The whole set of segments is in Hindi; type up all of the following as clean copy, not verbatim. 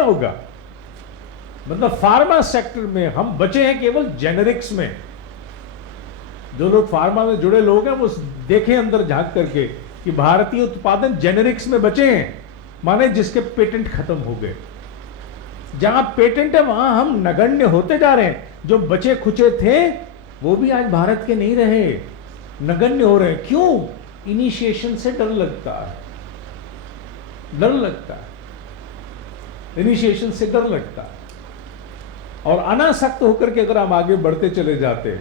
होगा। मतलब फार्मा सेक्टर में हम बचे हैं केवल जेनेरिक्स में। जो लोग फार्मा में जुड़े लोग हैं वो देखें अंदर झांक करके कि भारतीय उत्पादन जेनेरिक्स में बचे हैं, माने जिसके पेटेंट खत्म हो गए। जहां पेटेंट है वहां हम नगण्य होते जा रहे हैं। जो बचे खुचे थे वो भी आज भारत के नहीं रहे, नगण्य हो रहे हैं। क्यों? इनिशिएशन से डर लगता है, डर लगता है, इनिशिएशन से डर लगता है। और अनासक्त होकर के अगर हम आगे बढ़ते चले जाते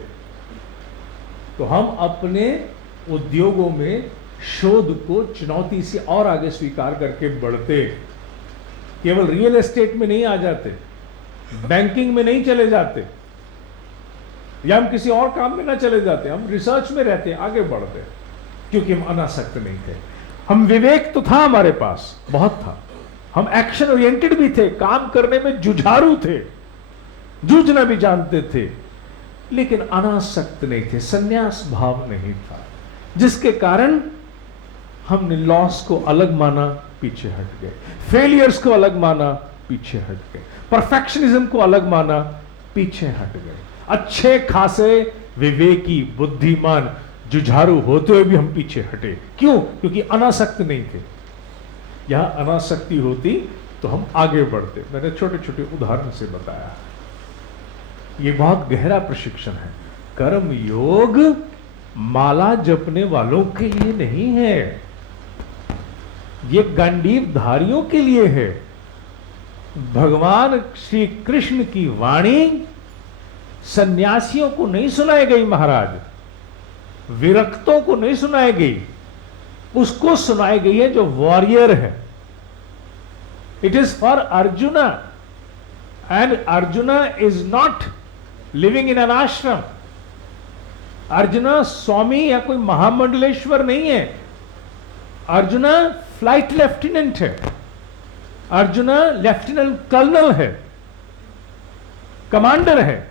तो हम अपने उद्योगों में शोध को चुनौती से और आगे स्वीकार करके बढ़ते। केवल रियल एस्टेट में नहीं आ जाते, बैंकिंग में नहीं चले जाते, या हम किसी और काम में ना चले जाते, हम रिसर्च में रहते, आगे बढ़ते, क्योंकि हम अनासक्त नहीं थे। हम विवेक तो था हमारे पास, बहुत था, हम एक्शन ओरिएंटेड भी थे, काम करने में जुझारू थे, जूझना भी जानते थे, लेकिन अनासक्त नहीं थे, संन्यास भाव नहीं था, जिसके कारण हमने लॉस को अलग माना, पीछे हट गए, फेलियर्स को अलग माना, पीछे हट गए, परफेक्शनिज्म को अलग माना, पीछे हट गए। अच्छे खासे विवेकी बुद्धिमान जुझारू होते हुए भी हम पीछे हटे। क्यों? क्योंकि अनासक्त नहीं थे। यहां अनासक्ति होती तो हम आगे बढ़ते। मैंने छोटे छोटे उदाहरण से बताया। यह बहुत गहरा प्रशिक्षण है। कर्म योग माला जपने वालों के लिए नहीं है, ये गांडीव धारियों के लिए है। भगवान श्री कृष्ण की वाणी सन्यासियों को नहीं सुनाई गई महाराज, विरक्तों को नहीं सुनाई गई, उसको सुनाई गई है जो वॉरियर है। It is for arjuna, and arjuna is not living in an आश्रम। अर्जुना स्वामी या कोई महामंडलेश्वर नहीं है। अर्जुना फ्लाइट लेफ्टिनेंट है, अर्जुना लेफ्टिनेंट कर्नल है, कमांडर है,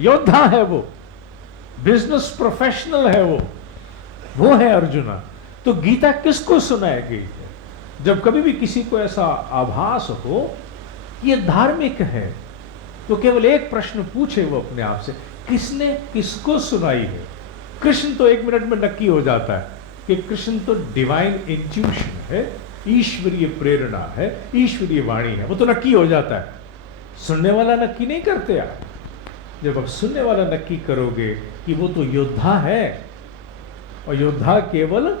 योद्धा है, वो बिजनेस प्रोफेशनल है, वो है अर्जुना। तो गीता किसको सुनाई गई है? जब कभी भी किसी को ऐसा आभास हो कि ये धार्मिक है, तो केवल एक प्रश्न पूछे वो अपने आप से, किसने किसको सुनाई है? कृष्ण तो 1 मिनट में नक्की हो जाता है कि कृष्ण तो डिवाइन इंट्यूशन है, ईश्वरीय प्रेरणा है, ईश्वरीय वाणी है, वो तो नक्की हो जाता है। सुनने वाला नक्की नहीं करते आप। जब आप सुनने वाला नक्की करोगे कि वो तो योद्धा है, और योद्धा केवल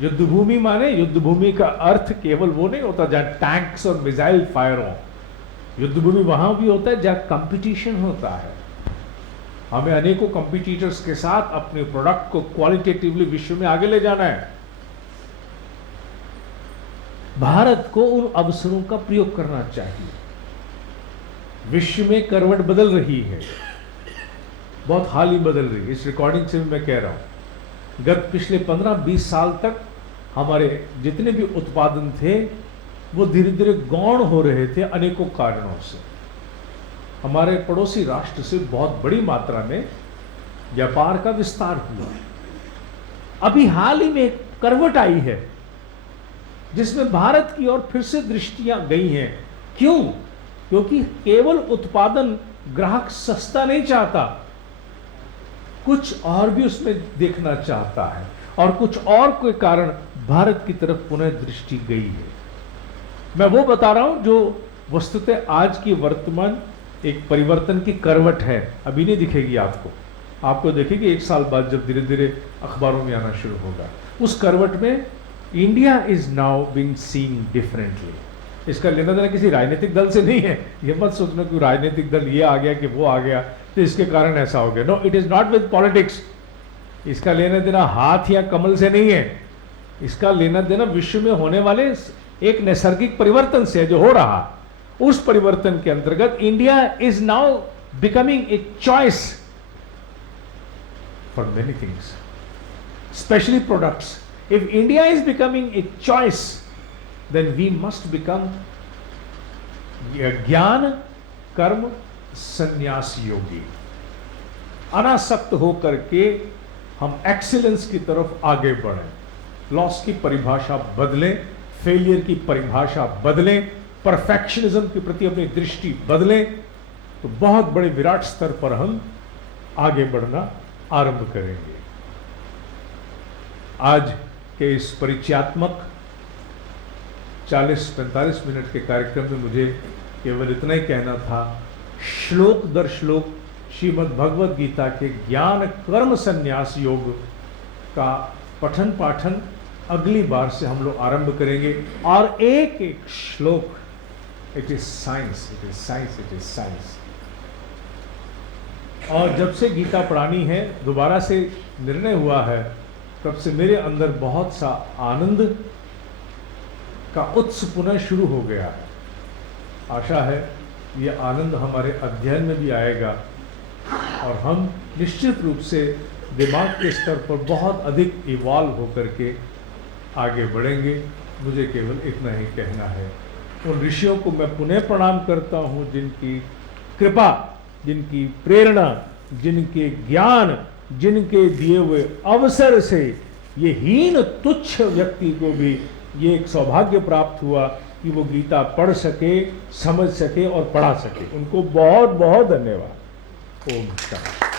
युद्ध भूमि माने, युद्ध भूमि का अर्थ केवल वो नहीं होता जहां टैंक्स और मिसाइल फायर हो। युद्ध भूमि वहां भी होता है जहां कंपटीशन होता है। हमें अनेकों कंपटीटर्स के साथ अपने प्रोडक्ट को क्वालिटेटिवली विश्व में आगे ले जाना है। भारत को उन अवसरों का प्रयोग करना चाहिए। विश्व में करवट बदल रही है, बहुत हाल ही बदल रही है। इस रिकॉर्डिंग से भी मैं कह रहा हूं, गत पिछले 15-20 साल तक हमारे जितने भी उत्पादन थे वो धीरे धीरे गौण हो रहे थे अनेकों कारणों से। हमारे पड़ोसी राष्ट्र से बहुत बड़ी मात्रा में व्यापार का विस्तार हुआ। अभी हाल ही में एक करवट आई है जिसमें भारत की ओर फिर से दृष्टियां गई हैं। क्यों? क्योंकि केवल उत्पादन ग्राहक सस्ता नहीं चाहता, कुछ और भी उसमें देखना चाहता है, और कुछ और के कारण भारत की तरफ पुनः दृष्टि गई है। मैं वो बता रहा हूं जो वस्तुतः आज की वर्तमान एक परिवर्तन की करवट है। अभी नहीं दिखेगी आपको, आपको दिखेगी 1 साल बाद जब धीरे धीरे अखबारों में आना शुरू होगा। उस करवट में India is now being seen differently. इसका लेना देना किसी राजनीतिक दल से नहीं है। ये मत सोचना कि राजनीतिक दल ये आ गया कि वो आ गया तो इसके कारण ऐसा हो गया। No, it is not with politics. इसका लेना देना हाथ या कमल से नहीं है। इसका लेना देना विश्व में होने वाले एक नैसर्गिक परिवर्तन से जो हो रहा, उस परिवर्तन के अंतर्गत India is now becoming a choice for many things, specially products. If India is becoming a choice, then we must become ज्ञान कर्म संन्यास योगी। अनासक्त होकर के हम एक्सीलेंस की तरफ आगे बढ़ें, लॉस की परिभाषा बदलें, फेलियर की परिभाषा बदलें, परफेक्शनिज्म के प्रति अपनी दृष्टि बदलें तो बहुत बड़े विराट स्तर पर हम आगे बढ़ना आरंभ करेंगे। आज के इस परिचयात्मक 40-45 मिनट के कार्यक्रम में मुझे केवल इतना ही कहना था, श्लोक दर श्लोक श्रीमद् भगवद गीता के ज्ञान कर्म संन्यास योग का पठन पाठन अगली बार से हम लोग आरंभ करेंगे। और एक एक श्लोक, it is science, it is science, it is science. और जब से गीता पढ़ानी है, दोबारा से निर्णय हुआ है, तब से मेरे अंदर बहुत सा आनंद का उत्स पुनः शुरू हो गया है। आशा है ये आनंद हमारे अध्ययन में भी आएगा और हम निश्चित रूप से दिमाग के स्तर पर बहुत अधिक इवॉल्व होकर के आगे बढ़ेंगे। मुझे केवल इतना ही कहना है। उन ऋषियों को मैं पुनः प्रणाम करता हूँ जिनकी कृपा, जिनकी प्रेरणा, जिनके ज्ञान, जिनके दिए हुए अवसर से ये हीन तुच्छ व्यक्ति को भी ये एक सौभाग्य प्राप्त हुआ कि वो गीता पढ़ सके, समझ सके और पढ़ा सके। उनको बहुत बहुत धन्यवाद। ओम शांति।